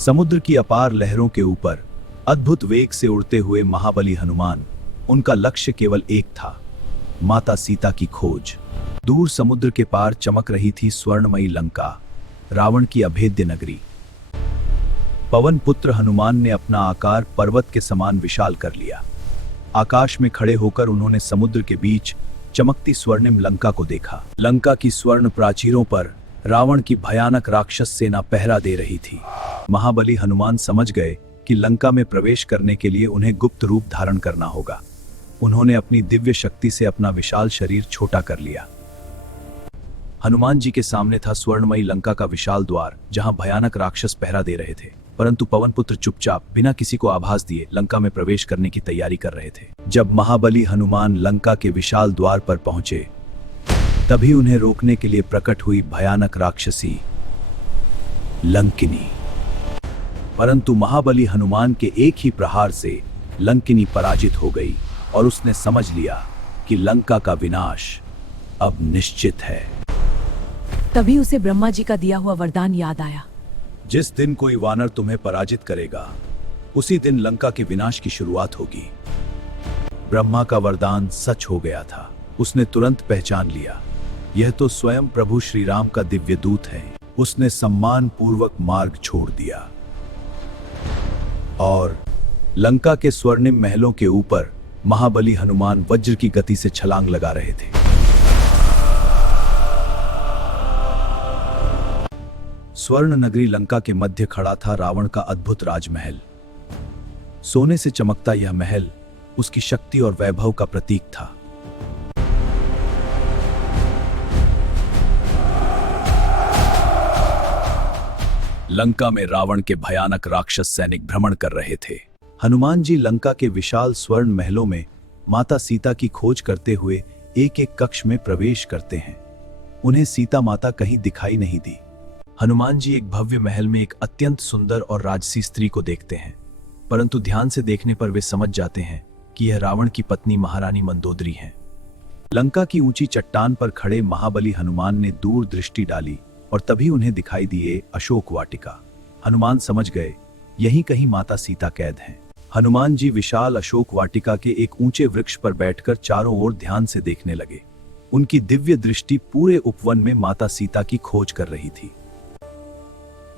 समुद्र की अपार लहरों के ऊपर अद्भुत वेग से उड़ते हुए महाबली हनुमान, उनका लक्ष्य केवल एक था, माता सीता की खोज। दूर समुद्र के पार चमक रही थी स्वर्णमयी लंका, रावण की अभेद्य नगरी। पवन पुत्र हनुमान ने अपना आकार पर्वत के समान विशाल कर लिया। आकाश में खड़े होकर उन्होंने समुद्र के बीच चमकती स्वर्णिम लंका को देखा। लंका की स्वर्ण प्राचीरों पर रावण की भयानक राक्षस सेना पहरा दे रही थी। महाबली हनुमान समझ गए कि लंका में प्रवेश करने के लिए उन्हें गुप्त रूप धारण करना होगा। उन्होंने अपनी दिव्य शक्ति से अपना विशाल शरीर छोटा कर लिया। हनुमान जी के सामने था स्वर्णमयी लंका का विशाल द्वार, जहां भयानक राक्षस पहरा दे रहे थे, परंतु पवन पुत्र चुपचाप बिना किसी को आभास दिए लंका में प्रवेश करने की तैयारी कर रहे थे। जब महाबली हनुमान लंका के विशाल द्वार पर पहुंचे, तभी उन्हें रोकने के लिए प्रकट हुई भयानक राक्षसी लंकिनी। परंतु महाबली हनुमान के एक ही प्रहार से लंकिनी पराजित हो गई और उसने समझ लिया कि लंका का विनाश अब निश्चित है। तभी उसे ब्रह्मा जी का दिया हुआ वरदान याद आया। जिस दिन कोई वानर तुम्हें पराजित करेगा, उसी दिन लंका के विनाश की शुरुआत होगी। ब्रह्मा का वरदान सच हो गया था। उसने तुरंत पहचान लिया, यह तो स्वयं प्रभु श्री राम का दिव्य दूत है। उसने सम्मान पूर्वक मार्ग छोड़ दिया और लंका के स्वर्णिम महलों के ऊपर महाबली हनुमान वज्र की गति से छलांग लगा रहे थे। स्वर्ण नगरी लंका के मध्य खड़ा था रावण का अद्भुत राजमहल। सोने से चमकता यह महल उसकी शक्ति और वैभव का प्रतीक था। लंका में रावण के भयानक राक्षस सैनिक भ्रमण कर रहे थे। हनुमान जी लंका के विशाल स्वर्ण महलों में माता सीता की खोज करते हुए एक एक कक्ष में प्रवेश करते हैं। उन्हें सीता माता कहीं दिखाई नहीं दी। हनुमान जी एक भव्य महल में एक अत्यंत सुंदर और राजसी स्त्री को देखते हैं, परंतु ध्यान से देखने पर वे समझ जाते हैं कि यह रावण की पत्नी महारानी मंदोदरी हैं। लंका की ऊंची चट्टान पर खड़े महाबली हनुमान ने दूर दृष्टि डाली और तभी उन्हें दिखाई दिए अशोक वाटिका। हनुमान समझ गए, यहीं कहीं माता सीता कैद हैं। हनुमान जी विशाल अशोक वाटिका के एक ऊंचे वृक्ष पर बैठकर चारों ओर ध्यान से देखने लगे। उनकी दिव्य दृष्टि पूरे उपवन में माता सीता की खोज कर रही थी।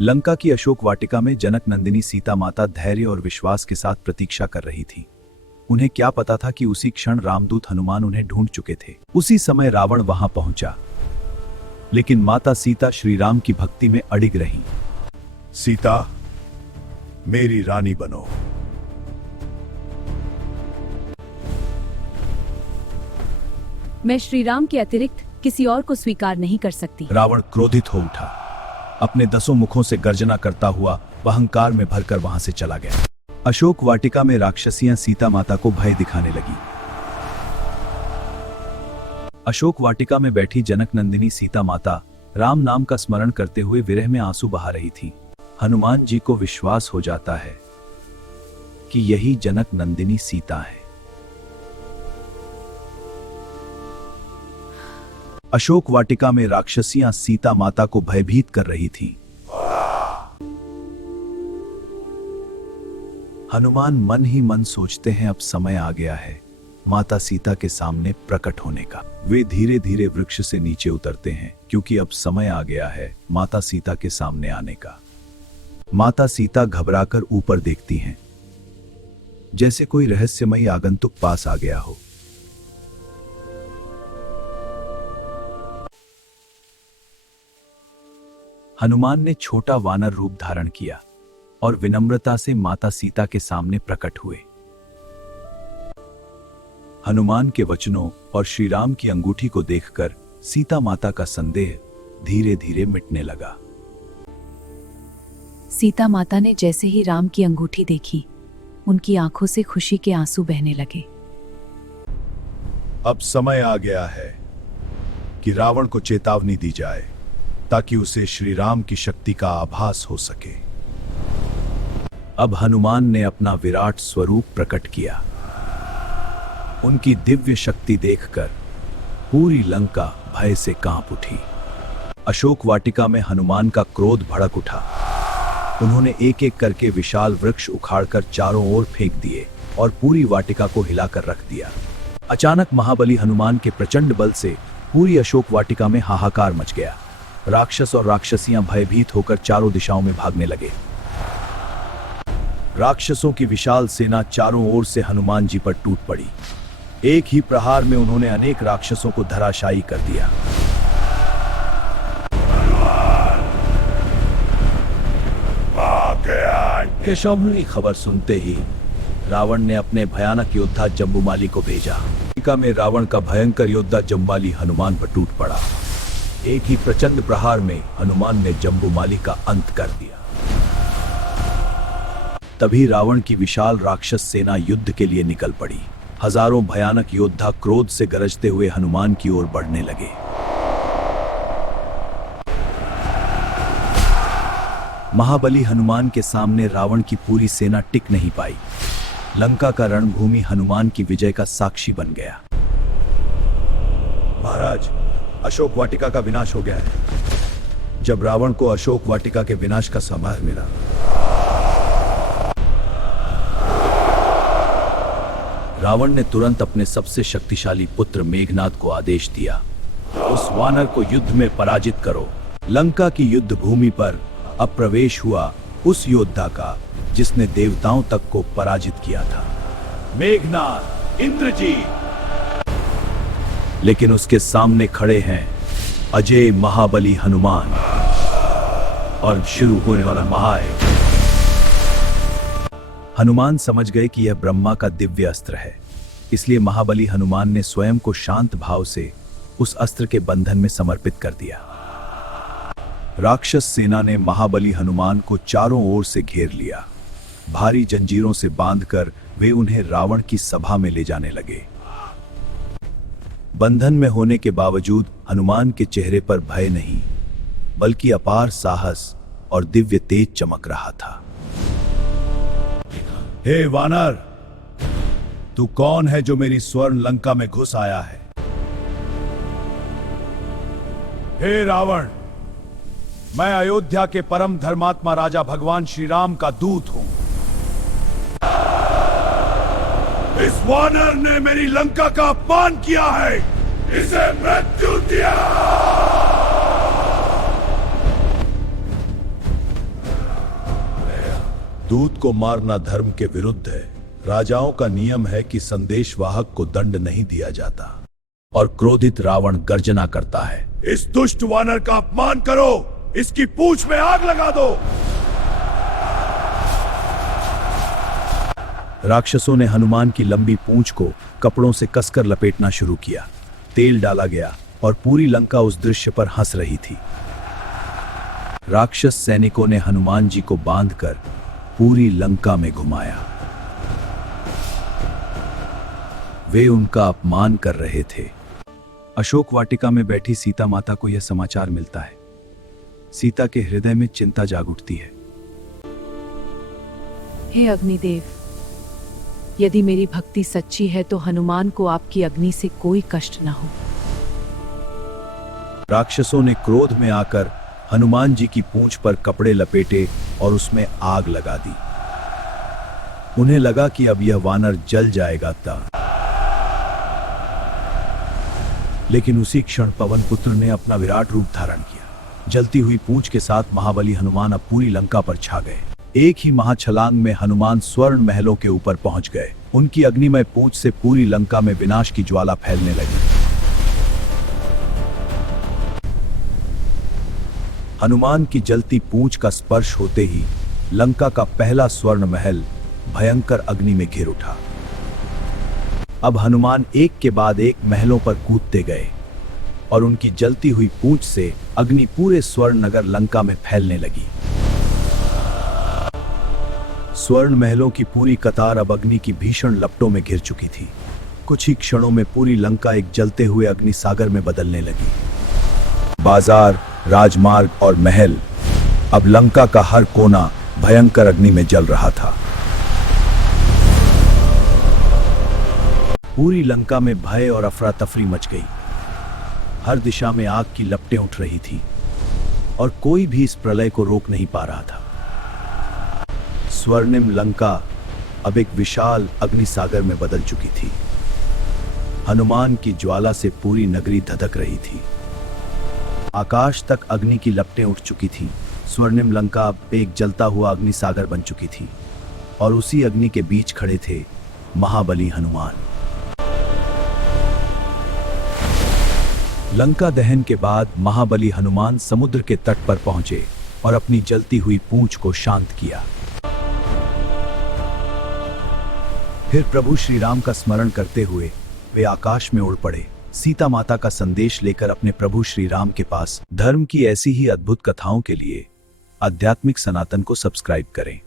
लंका की अशोक वाटिका में जनक नंदिनी सीता माता धैर्य और विश्वास के साथ प्रतीक्षा कर रही थी। उन्हें क्या पता था कि उसी क्षण रामदूत हनुमान उन्हें ढूंढ चुके थे। उसी समय रावण वहां पहुंचा, लेकिन माता सीता श्री राम की भक्ति में अडिग रहीं। सीता, मेरी रानी बनो। मैं श्री राम के अतिरिक्त किसी और को स्वीकार नहीं कर सकती। रावण क्रोधित हो उठा। अपने 10 मुखों से गर्जना करता हुआ अहंकार में भरकर वहां से चला गया। अशोक वाटिका में राक्षसियां सीता माता को भय दिखाने लगी। अशोक वाटिका में बैठी जनक नंदिनी सीता माता राम नाम का स्मरण करते हुए विरह में आंसू बहा रही थी। हनुमान जी को विश्वास हो जाता है कि यही जनक नंदिनी सीता है। अशोक वाटिका में राक्षसियां सीता माता को भयभीत कर रही थीं। हनुमान मन ही मन सोचते हैं, अब समय आ गया है माता सीता के सामने प्रकट होने का। वे धीरे धीरे वृक्ष से नीचे उतरते हैं, क्योंकि अब समय आ गया है माता सीता के सामने आने का। माता सीता घबराकर ऊपर देखती हैं, जैसे कोई रहस्यमयी आगंतुक पास आ गया हो। हनुमान ने छोटा वानर रूप धारण किया और विनम्रता से माता सीता के सामने प्रकट हुए। हनुमान के वचनों और श्री राम की अंगूठी को देखकर सीता माता का संदेह धीरे धीरे मिटने लगा। सीता माता ने जैसे ही राम की अंगूठी देखी, उनकी आंखों से खुशी के आंसू बहने लगे। अब समय आ गया है कि रावण को चेतावनी दी जाए, ताकि उसे श्री राम की शक्ति का आभास हो सके। अब हनुमान ने अपना विराट स्वरूप प्रकट किया। उनकी दिव्य शक्ति देखकर पूरी लंका भय से कांप उठी। अशोक वाटिका में हनुमान का क्रोध भड़क उठा। उन्होंने एक एक करके विशाल वृक्ष उखाड़कर चारों ओर फेंक दिए और पूरी वाटिका को हिलाकर रख दिया। अचानक महाबली हनुमान के प्रचंड बल से पूरी अशोक वाटिका में हाहाकार मच गया। राक्षस और राक्षसियां भयभीत होकर चारों दिशाओं में भागने लगे। राक्षसों की विशाल सेना चारों ओर से हनुमान जी पर टूट पड़ी। एक ही प्रहार में उन्होंने अनेक राक्षसों को धराशायी कर दिया। केशव की खबर सुनते ही रावण ने अपने भयानक योद्धा जम्बूमाली को भेजा। वाटिका में रावण का भयंकर योद्धा जम्बाली हनुमान पर टूट पड़ा। एक ही प्रचंड प्रहार में हनुमान ने जम्बूमाली का अंत कर दिया। तभी रावण की विशाल राक्षस सेना युद्ध के लिए निकल पड़ी। हजारों भयानक योद्धा क्रोध से गरजते हुए हनुमान की ओर बढ़ने लगे। महाबली हनुमान के सामने रावण की पूरी सेना टिक नहीं पाई। लंका का रणभूमि हनुमान की विजय का साक्षी बन गया। महाराज, अशोक वाटिका का विनाश हो गया है। जब रावण को अशोक वाटिका के विनाश का समाचार मिला, रावण ने तुरंत अपने सबसे शक्तिशाली पुत्र मेघनाद को आदेश दिया, उस वानर को युद्ध में पराजित करो। लंका की युद्ध भूमि पर अब प्रवेश हुआ उस योद्धा का जिसने देवताओं तक को पराजित किया था, मेघनाद, इंद्रजीत। लेकिन उसके सामने खड़े हैं अजय महाबली हनुमान और शुरू होने वाला महायुद्ध। हनुमान समझ गए कि यह ब्रह्मा का दिव्य अस्त्र है, इसलिए महाबली हनुमान ने स्वयं को शांत भाव से उस अस्त्र के बंधन में समर्पित कर दिया। राक्षस सेना ने महाबली हनुमान को चारों ओर से घेर लिया। भारी जंजीरों से बांधकर वे उन्हें रावण की सभा में ले जाने लगे। बंधन में होने के बावजूद हनुमान के चेहरे पर भय नहीं, बल्कि अपार साहस और दिव्य तेज चमक रहा था। हे वानर, तू कौन है जो मेरी स्वर्ण लंका में घुस आया है? हे रावण, मैं अयोध्या के परम धर्मात्मा राजा भगवान श्री राम का दूत हूं। इस वानर ने मेरी लंका का अपमान किया है, इसे मृत्यु दिया। दूत को मारना धर्म के विरुद्ध है। राजाओं का नियम है कि संदेशवाहक को दंड नहीं दिया जाता। और क्रोधित रावण गर्जना करता है, इस दुष्ट वानर का अपमान करो, इसकी पूंछ में आग लगा दो। राक्षसों ने हनुमान की लंबी पूंछ को कपड़ों से कसकर लपेटना शुरू किया। तेल डाला गया और पूरी लंका उस दृश्य पर हंस रही थी। राक्षस सैनिकों ने हनुमान जी को बांधकर पूरी लंका में घुमाया। वे उनका अपमान कर रहे थे। अशोक वाटिका में बैठी सीता माता को यह समाचार मिलता है। सीता के हृदय में चिंता जाग उठती है। हे अग्निदेव, यदि मेरी भक्ति सच्ची है तो हनुमान को आपकी अग्नि से कोई कष्ट न हो। राक्षसों ने क्रोध में आकर हनुमान जी की पूंछ पर कपड़े लपेटे और उसमें आग लगा दी। उन्हें लगा कि अब यह वानर जल जाएगा लेकिन उसी क्षण पवन पुत्र ने अपना विराट रूप धारण किया। जलती हुई पूंछ के साथ महाबली हनुमान अब पूरी लंका पर छा गए। एक ही महाछलांग में हनुमान स्वर्ण महलों के ऊपर पहुंच गए। उनकी अग्निमय पूंछ से पूरी लंका में विनाश की ज्वाला फैलने लगी। हनुमान की जलती पूंछ का स्पर्श होते ही लंका का पहला स्वर्ण महल भयंकर अग्नि में घिर उठा। अब हनुमान एक के बाद एक महलों पर कूदते गए और उनकी जलती हुई पूंछ से अग्नि पूरे स्वर्ण नगर लंका में फैलने लगी। स्वर्ण महलों की पूरी कतार अब अग्नि की भीषण लपटों में घिर चुकी थी। कुछ ही क्षणों में पूरी लंका एक जलते हुए अग्नि सागर में बदलने लगी। बाजार, राजमार्ग और महल, अब लंका का हर कोना भयंकर अग्नि में जल रहा था। पूरी लंका में भय और अफरा तफरी मच गई। हर दिशा में आग की लपटें उठ रही थी और कोई भी इस प्रलय को रोक नहीं पा रहा था। स्वर्णिम लंका अब एक विशाल अग्निसागर में बदल चुकी थी। हनुमान की ज्वाला से पूरी नगरी धधक रही थी। आकाश तक अग्नि की लपटें उठ चुकी थीं। स्वर्णिम लंका अब एक जलता हुआ अग्निसागर बन चुकी थी और उसी अग्नि के बीच खड़े थे महाबली हनुमान। लंका दहन के बाद महाबली हनुमान समुद्र के तट पर पहुंचे और अपनी जलती हुई पूंछ को शांत किया। फिर प्रभु श्री राम का स्मरण करते हुए वे आकाश में उड़ पड़े, सीता माता का संदेश लेकर अपने प्रभु श्री राम के पास। धर्म की ऐसी ही अद्भुत कथाओं के लिए आध्यात्मिक सनातन को सब्सक्राइब करें।